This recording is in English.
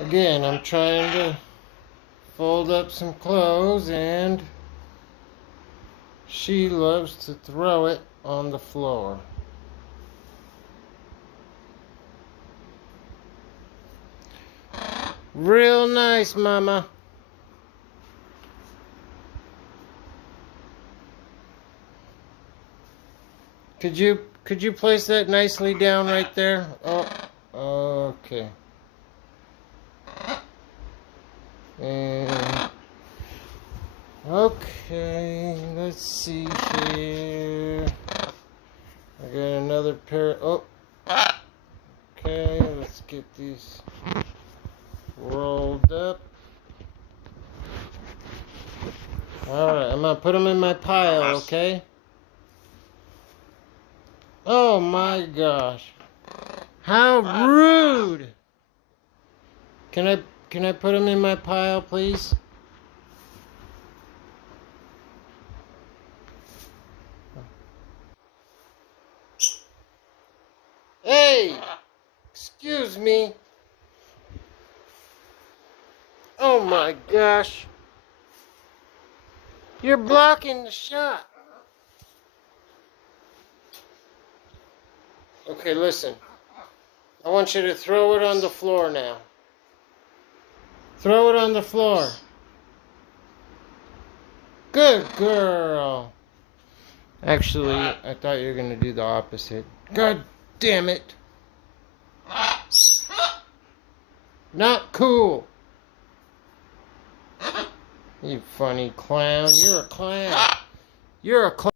Again, I'm trying to fold up some clothes, and she loves to throw it on the floor. Real nice, Mama. Could you place that nicely down right there? Oh, okay. And okay, let's see here. I got another pair. Oh, okay. Let's get these rolled up. All right, I'm gonna put them in my pile. Okay. Oh my gosh! How rude! Can I put them in my pile, please? Hey! Excuse me. Oh my gosh. You're blocking the shot. Okay, listen. I want you to throw it on the floor now. Throw it on the floor. Good girl. Actually, I thought you were going to do the opposite. God damn it. Not cool. You funny clown. You're a clown. You're a clown.